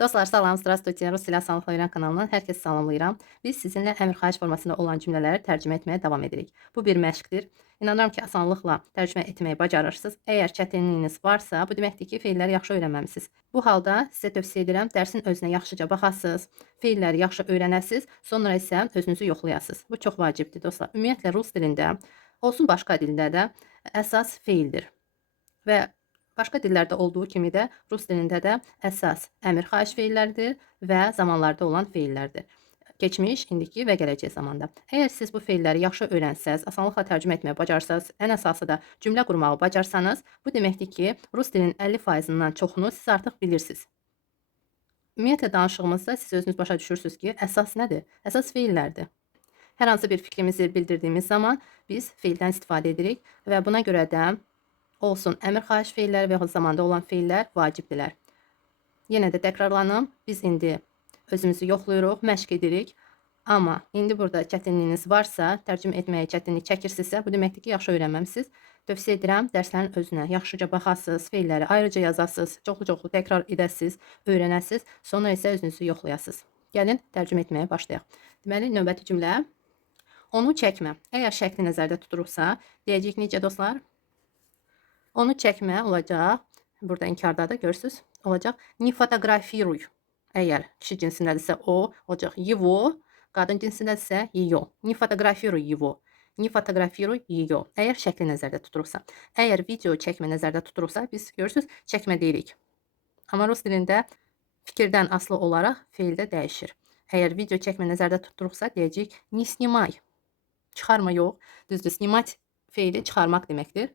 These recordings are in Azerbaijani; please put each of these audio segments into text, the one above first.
Dostlar, salam, здравствуйте. Rus dili asanlıqla öyrən kanalından hər kəsi salamlayıram. Biz sizinlə əmr xahiş formasında olan cümlələri tərcümə etməyə davam edirik. Bu bir məşqdir. İnanıram ki, asanlıqla tərcümə etməyi bacarırsınız. Əgər çətinliyiniz varsa, bu deməkdir ki, feilləri yaxşı öyrənməmisiniz. Bu halda sizə tövsiyə edirəm, dərsin özünə yaxşıca baxasınız, feilləri yaxşı öyrənəsiniz, sonra isə özünüzü yoxlayasınız. Bu çox vacibdir, dostlar. Ümumiyyətlə, rus dilində, olsun başqa dildə də əsas feildir. Və başqa dillərdə olduğu kimi də rus dilində də əsas əmr xahiş feillərdir və zamanlarda olan feillərdir. Keçmiş, indiki və gələcək zamanda. Əgər siz bu feilləri yaxşı öyrənsəz, asanlıqla tərcümə etməyi bacarsanız, ən əsası da cümlə qurmağı bacarsanız, bu deməkdir ki, rus dilinin 50%-dən çoxunu siz artıq bilirsiniz. Ümumiyyətlə danışığımızda siz özünüz başa düşürsünüz ki, əsas nədir? Əsas feillərdir. Hər hansı bir fikrimizi bildirdiyimiz zaman biz feildən istifadə edirik və buna görə də olsun əmr xahiş feilləri və yaxud zamanda olan feillər vacibdirlər. Yenə də təkrarlanım, biz indi özümüzü yoxlayırıq, məşq edirik. Amma indi burada çətinliyiniz varsa, tərcümə etməyə çətinlik çəkirsinizsə, bu deməkdir ki, yaxşı öyrənməmisiniz. Tövsiyə edirəm, dərslərin özünə yaxşıca baxasınız, feilləri ayrıca yazasınız, çoxlu-çoxlu təkrar edəsiniz, öyrənəsiniz, sonra isə özünüzü yoxlayasınız. Gəlin tərcümə etməyə başlayaq. Deməli, növbəti cümlə, onu çəkmə. Əgər şəkli nəzərdə tuturuqsa, deyəcəyik necə dostlar? Onu çəkmə olacaq. Burada inkardadır, görürsünüz. Olacaq. Не фотографируй. Əgər kişi cinsindədirsə o, olacaq. Его. Qadın cinsindədirsə ее. Не фотографируй его. Не фотографируй ее. Əgər şəkli nəzərdə tuturuqsa. Əgər video çəkmə nəzərdə tuturuqsa, biz görürsünüz, çəkmə deyirik. Amma rus dilində fikirdən asılı olaraq feil də dəyişir. Əgər video çəkmə nəzərdə tuturuqsa, deyəcəyik не снимай. Çıxarma yox. Düzdür, snimat feili çıxarmaq deməkdir.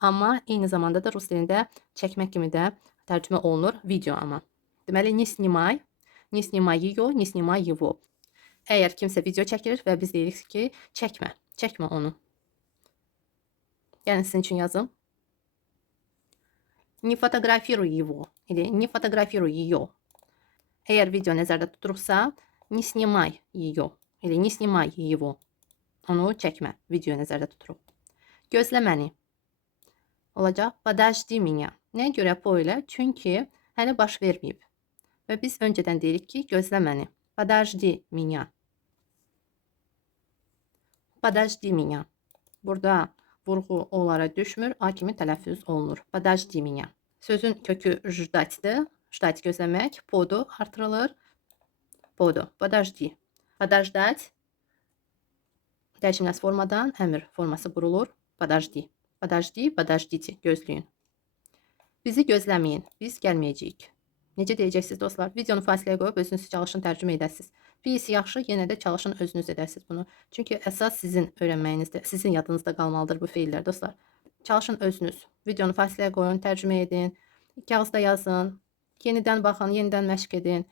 Amma eyni zamanda da rus dilində çəkmək kimi də tərcümə olunur video amma. Deməli, не снимай ее, не снимай его. Əgər kimsə video çəkir və biz deyirik ki, çəkmə, çəkmə onu. Gəlin sizin üçün yazım. Не фотографируй его или не фотографируй ее. Əgər video nəzərdə tuturuqsa, не снимай ее или не снимай его. Onu çəkmə, video nəzərdə tuturuq. Gözlə məni. Olacaq. Подожди меня. Nəyə görə po ilə? Çünki hələ baş verməyib. Və biz öncədən deyirik ki, gözlə məni. Подожди меня. Подожди меня. Burada vurğu onlara düşmür, a kimi tələffüz olunur. Подожди меня. Sözün kökü jdatdır. Jdat gözləmək. Podu artırılır. Podu. Подожди. Подождать. Dəyişilməz formadan əmr forması qurulur. Подожди. Подожди, подождите, gözləyin. Bizi gözləməyin, biz gəlməyəcəyik. Necə deyəcəksiniz dostlar? Videonu fasiləyə qoyub özünüz çalışın, tərcümə edəsiniz. Pis yaxşı, yenə də çalışın, özünüz edəsiniz bunu. Çünki əsas sizin öyrənməyinizdə, sizin yadınızda qalmalıdır bu feillər dostlar. Çalışın özünüz. Videonu fasiləyə qoyun, tərcümə edin. Kağızda yazın. Yenidən baxın, yenidən məşq edin.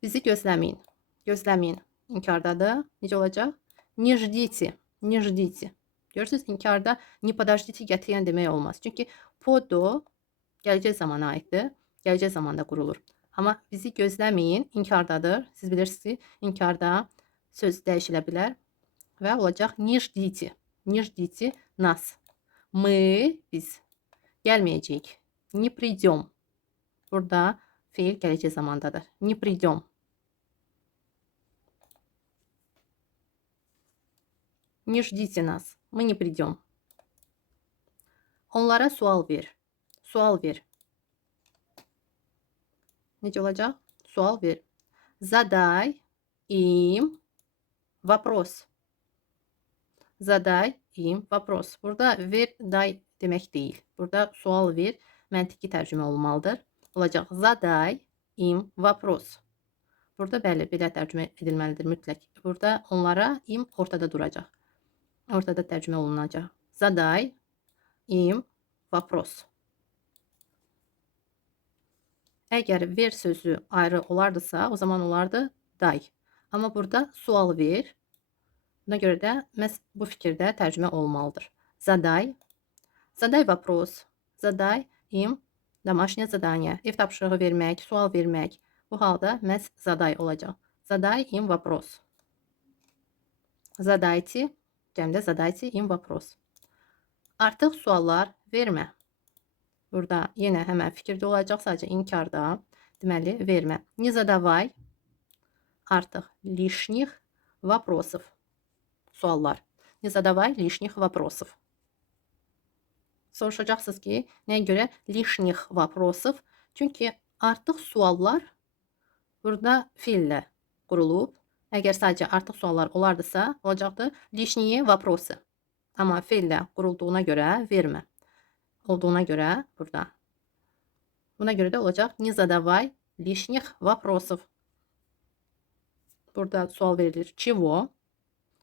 Bizi gözləməyin. Gözləməyin. İnkardadır. Necə olacaq? Не ждите. Не ждите. Görürsünüz, inkarda не подождите gətirən demək olmaz. Çünki podo gələcək zamana aiddir. Gələcək zamanda qurulur. Amma bizi gözləməyin, inkardadır. Siz bilirsiniz ki, inkarda söz dəyişilə bilər. Və olacaq не ждите. Не ждите нас. Мы, biz gəlməyəcəyik. Не придем. Burada feil gələcək zamandadır. Не придем. Не ждите нас. Мы не придем. Onlara sual ver. Sual ver. Necə olacaq? Sual ver. Задай им вопрос. Задай им вопрос. Burada ver, day demək deyil. Burada sual ver, məntiqi tərcümə olmalıdır. Olacaq. Задай им вопрос. Burada bəli, belə tərcümə edilməlidir mütləq. Burada onlara im ortada duracaq. Ortada tərcümə olunacaq. Задай им вопрос. Əgər ver sözü ayrı olardısa, o zaman olardı day. Amma burada sual ver. Buna görə də məhz bu fikirdə tərcümə olmalıdır. Задай. Задай вопрос. Задай им домашнее задание. Ev tapşırığı vermək, sual vermək. Bu halda məhz задай olacaq. Задай им вопрос. Задайте. Cəmdə задайте им вопрос. Artıq suallar vermə. Burada yenə həmən fikirdə olacaq, sadəcə inkarda. Deməli, vermə. Не задавай artıq лишних вопросов. Suallar. Не задавай лишних вопросов. Soruşacaqsınız ki, nəyə görə лишних вопросов? Çünki artıq suallar burada feillə qurulub. Əgər sadəcə artıq suallar olardısa, olacaqdı лишние вопросы. Amma feillə qurulduğuna görə vermə. Olduğuna görə burada. Buna görə də olacaq не задавай лишних вопросов. Burada sual verilir. Чего?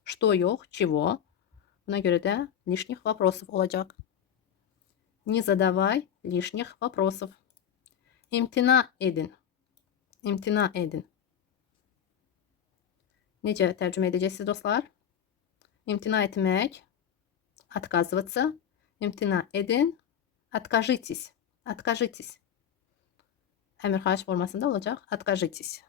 Что yox, чего? Buna görə də лишних вопросов olacaq. Не задавай лишних вопросов. İmtina edin. İmtina edin. Necə tərcümə edəcəksiniz dostlar? İmtina etmək. Отказываться. İmtina edin. Откажитесь. Откажитесь. Əmr xahiş formasında olacaq. Откажитесь.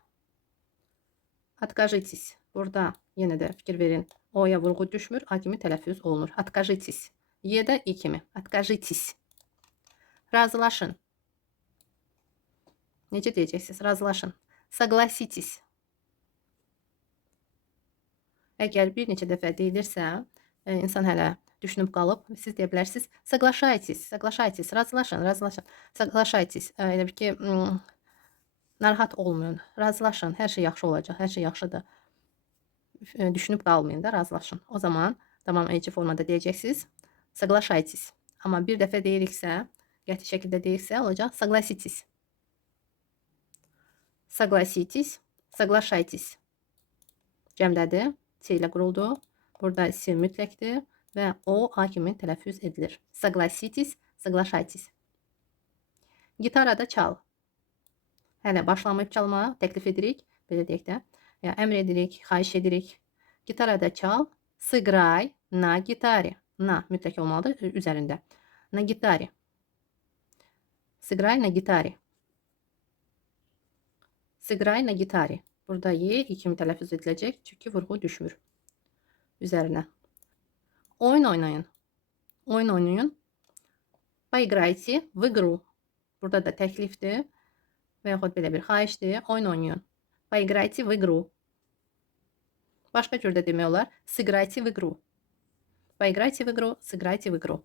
Откажитесь. Burada yenə də fikir verin. O'ya vurğu düşmür. A kimi tələffüz olunur. Откажитесь. Y'də i kimi. Откажитесь. Razılaşın. Necə deyəcəksiniz? Razılaşın. Согласитесь. Əgər bir neçə dəfə deyilirsə, insan hələ düşünüb qalıb, siz deyə bilərsiniz. Соглашайтесь. Соглашайтесь. Razılaşın. Razılaşın. Соглашайтесь. Elə bir ki, narahat olmayın. Razılaşın. Hər şey yaxşı olacaq. Hər şey yaxşıdır. Düşünüb qalmayın da, razılaşın. O zaman tamam edici formada deyəcəksiniz. Соглашайтесь. Amma bir dəfə deyiriksə, qəti şəkildə deyiriksə, olacaq. Согласитесь. Согласитесь. Соглашайтесь. Cəmdədir. C ilə quruldu. Burada C mütləqdir və O A kimi tələffüz edilir. Согласитесь. Соглашайтесь. Gitarada çal. Hələ başlamayıb çalmağa təklif edirik. Belə deyək də. Ya, əmr edirik, xahiş edirik. Gitarada çal. Сыграй на гитаре. Na mütləq olmalıdır üzərində. На гитаре. Сыграй на гитаре. Сыграй на гитаре. Burada Y kimi tələffüz ediləcək. Çünki vurğu düşmür üzərinə. Oyun oynayın. Oyun oynayın. Поиграйте в игру. Burada da təklifdir və yaxud belə bir xahişdir. Oyun oynayın. Поиграйте в игру. Başqa cür də demək olar. Сыграйте в игру. Поиграйте в игру. Сыграйте в игру.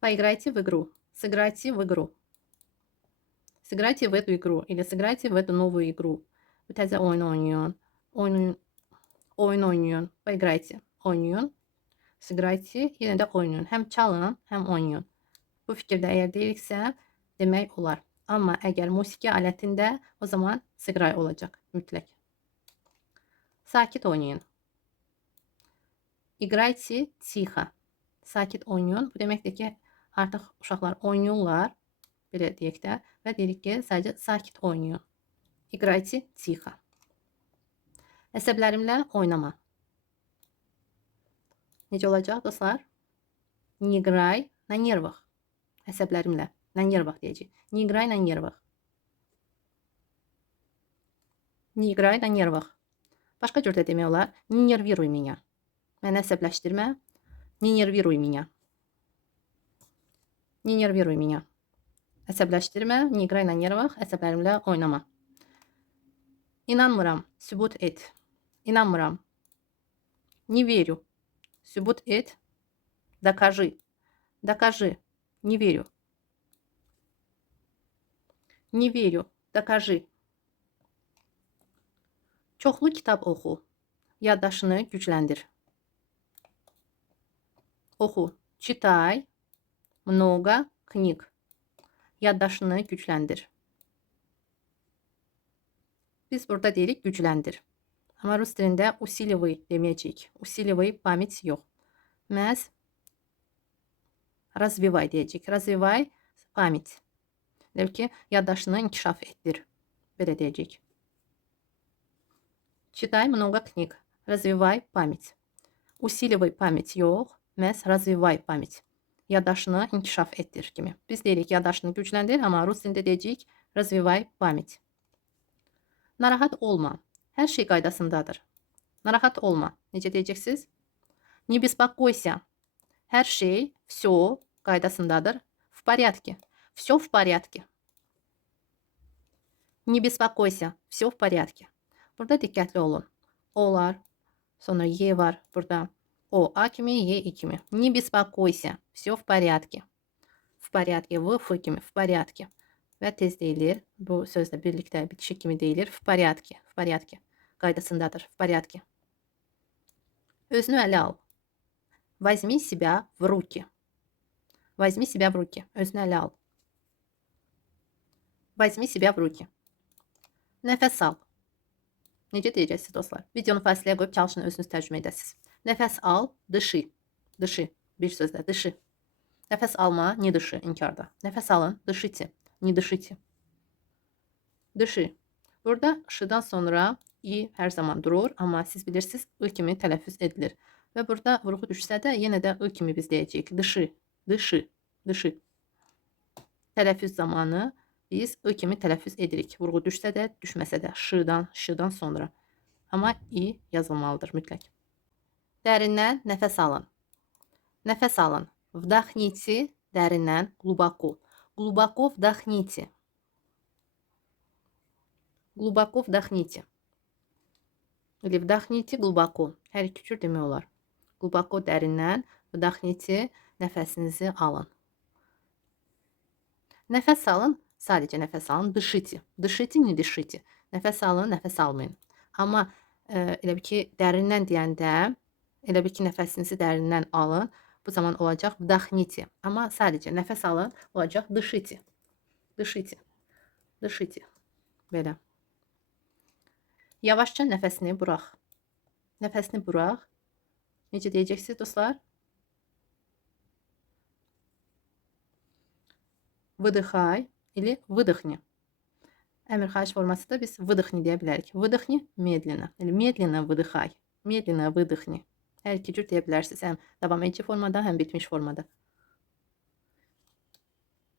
Поиграйте в игру. Сыграйте в игру. Сыграйте в эту игру или сыграйте в эту новую игру. Bir təzə oyun oynayın. Oyun oynayın. Поиграйте. Oynayın. Сыграйте. Yenə də oynayın. Həm çalın, həm oynayın. Bu fikirdə əgər deyiriksə, demək olar. Amma əgər musiqi alətində, o zaman сыграй olacaq. Mütləq. Sakit oynayın. Играйте тихо. Sakit oynayın. Bu deməkdir ki, artıq uşaqlar oynayırlar. Belə deyək də. Və deyirik ki, sadəcə sakit oynayın. Играйте тихо. Əsəblərimlə oynama. Necə olacaq dostlar? Не играй на нервах. Əsəblərimlə. На нервах deyəcək. Не играй на нервах. Не играй на нервах. Başqa cür də demək olar. Не нервируй меня. Məni əsəbləşdirmə. Не нервируй меня. Не нервируй меня. Əsəbləşdirmə. Не играй на нервах. Əsəblərimlə oynama. İnanmıram. Sübut et. İnanmıram. Не верю. Sübut et. Докажи. Докажи. Не верю. Не верю. Докажи. Çoxlu kitab oxu. Yaddaşını gücləndir. Oxu. Читай. Много книг. Yaddaşını gücləndir. Biz burada deyirik gücləndir. Amma rus dilində усиливай deməyəcəyik. Усиливай память yox. Məhz развивай deyəcəyik. Развивай память. Demək ki, yaddaşını inkişaf etdir. Belə deyəcəyik. Читай много книг. Развивай память. Усиливай память yox. Məhz развивай память. Yaddaşını inkişaf etdir kimi. Biz deyirik yaddaşını gücləndir, amma rus dilində deyəcəyik развивай память. Narahat olma. Hər şey qaydasındadır. Narahat olma. Necə deyəcəksiniz? Не беспокойся. Hər şey, все qaydasındadır. порядке. Все в порядке. Не bespokойся, все в порядке. Burada diqqətli olun. O'lar, sonra Y var burada. O, A kimi, Y I kimi. Не bespokойся, все в порядке. В порядке, V, F kimi, в порядке. Və tez deyilir. Bu sözlə birlikdə bitişik kimi deyilir. В порядке, в порядке. Qaydasındadır, в порядке. Özünü ələ al. Возьми себя в руки. Возьми себя в руки. Özünü ələ al. Возьми себя в руки. Nəfəs al. Necə deyəcəksiniz dostlar? Videonu fasiləyə qoyub çalışın özünüz tərcümə edəsiniz. Nəfəs al, dışı. Dışı. Bir sözlə, dışı. Nəfəs alma, не dışı, inkarda. Nəfəs alın, dışıйте, не dışıйте. Dışı. Burada ışıdan sonra i hər zaman durur, amma siz bilirsiniz, I kimi tələffüz edilir. Və burada vurğu düşsə də, yenə də I kimi biz deyəcəyik. Dışı, dışı, dışı. Tələffüz zamanı biz I kimi tələffüz edirik. Vurğu düşsə də, düşməsə də, şıdan sonra. Amma i yazılmalıdır mütləq. Dərindən nəfəs alın. Nəfəs alın. Вдохните dərindən, глубоко. Глубоко вдохните. Глубоко вдохните. Или вдохните глубоко. Hər iki cür demək olar. Глубоко dərindən, вдохните nəfəsinizi alın. Nəfəs alın, sadəcə nəfəs alın, dışıйте. Dışıйте, не dışıйте. Nəfəs alın, nəfəs almayın. Amma elə bir ki, dərindən deyəndə, elə bir ki, nəfəsinizi dərindən alın. Bu zaman olacaq вдохните. Amma sadəcə nəfəs alın, olacaq dışıйте. Dışıйте. Dışıйте. Belə. Yavaşca nəfəsini burax. Nəfəsini burax. Necə deyəcəksiniz dostlar? Выдыхай или выдохни. Əmr xahiş forması da biz выдохни deyə bilərik. Выдохни медленно. Или медленно выдыхай. Медленно выдохни. Hər iki cür deyə bilərsiniz. Həm davam edici formada, həm bitmiş formada.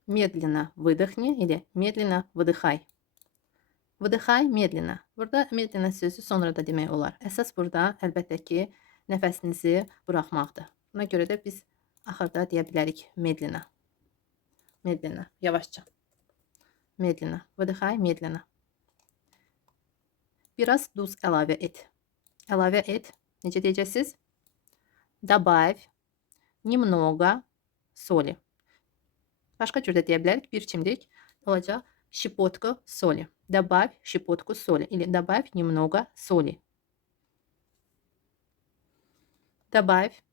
Медленно выдохни или медленно выдыхай. Выдыхай медленно. Burada medlенно sözü sonra da demək olar. Əsas burada əlbəttə ki, nəfəsinizi buraxmaqdır. Buna görə də biz axırda deyə bilərik medlенно. Медленно, yavaşça. Медленно. Выдыхай медленно. Biraz duz əlavə et. Əlavə et. Necə deyəcəksiniz? Добавь немного соли. Başqa cür də deyə bilərik. Bir çimdik olacaq щепотку соли. Добавь щепотку соли. Или добавь немного соли. Добавь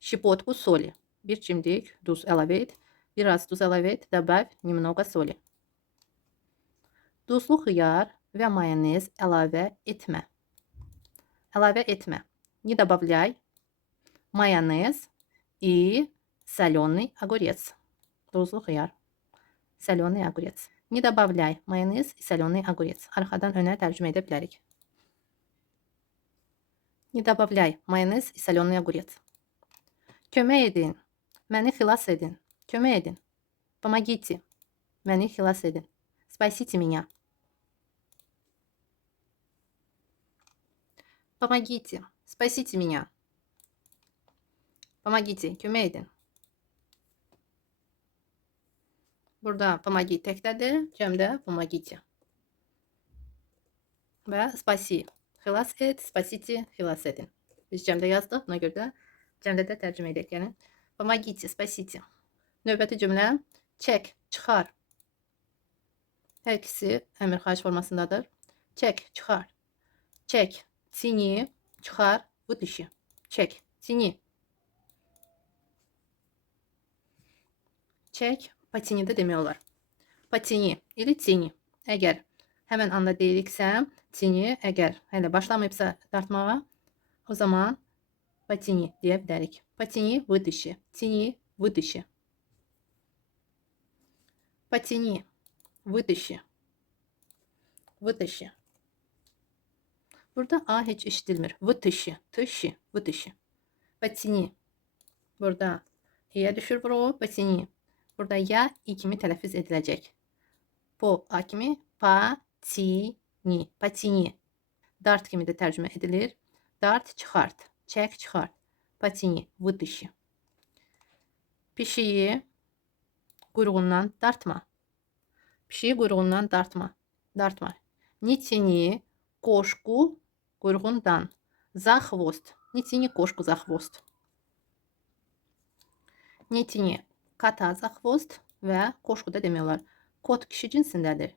щепотку соли. Bir çimdik duz əlavə et. Biraz duz əlavə et. Добавь немного соли. Duzlu xiyar və mayonez əlavə etmə. Əlavə etmə. Не добавляй майонез и соленый огурец. Duzlu xiyar. Соленый огурец. Не добавляй майонез и соленый огурец. Arxadan önə tərcümə edə bilərik. Не добавляй майонез и соленый огурец. Kömək edin. Məni xilas edin. Kömək edin. Помогите. Məni xilas edin. Спасите меня. Помогите. Спасите меня. Помогите. Kömək edin. Burada помоги təkdədir. Cəmdə помогите. Və spasi. Xilas et, spasite, xilas edin. Biz cəmdə yazdıq. Buna görə də cəmdə də tərcümə edək. Yəni, помогите, spasite. Növbəti cümlə. Çək, çıxar. Hər ikisi əmr xahiş formasındadır. Çək, çıxar. Çək, tini, çıxar, вытащи. Çək, tini. Çək, patini də demək olar. Patini ili tini. Əgər həmən anda deyiriksə, tini əgər hələ başlamayıbsa dartmağa, o zaman patini deyə bilərik. Patini, вытащи. Tini, вытащи. Patini, вытащи. Вытащи. Burada A heç eşidilmir. Вытащи, тащи, вытащи. Patini. Burada İ'yə düşür vurğu, patini. Burada ya i kimi tələffüz ediləcək. Po a kimi patini, patini. Dart kimi də tərcümə edilir. Dart çıxart, çək çıxart. Patini, вытащи. Pişiyi quyruğundan dartma. Pişiyi quyruğundan dartma. Dartma. Не тяни кошку quyruğundan. За хвост. Не тяни кошку за хвост. Не tini kata za хвост və qoşqu da demək olar. Kot kişi cinsindədir.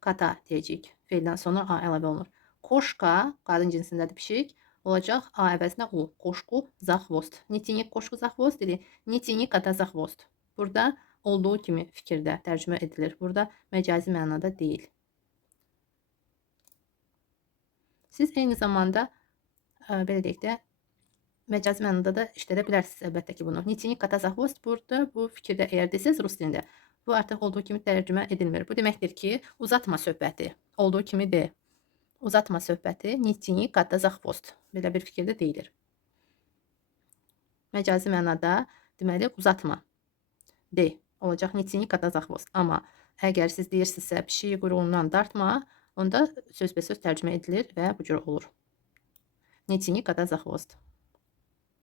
Kata deyəcəyik. Feildən sonra a əlavə olunur. Qoşqa qadın cinsindədir pişik. Olacaq a əvəzinə u. Qoşqu za хвост. Не tini qoşqu za хвост dedi. Не tini kata za хвост. Burada olduğu kimi fikirdə tərcümə edilir. Burada məcazi mənada deyil. Siz eyni zamanda belə deyək də məcazi mənada da işlədə bilərsiniz əlbəttə ki bunu. Nitini kata za хвост burada bu fikirdə əgər desəz rus dilində bu artıq olduğu kimi tərcümə edilmir. Bu deməkdir ki, uzatma söhbəti. Olduğu kimi de. Uzatma söhbəti. Nitini kata za хвост. Belə bir fikirdə deyilir. Məcazi mənada deməli uzatma. De. Olacaq nitini kata za хвост. Amma əgər siz deyirsinizsə pişiyi quyruğundan dartma, onda sözbəsöz tərcümə edilir və bu cür olur. Nitini kata za хвост.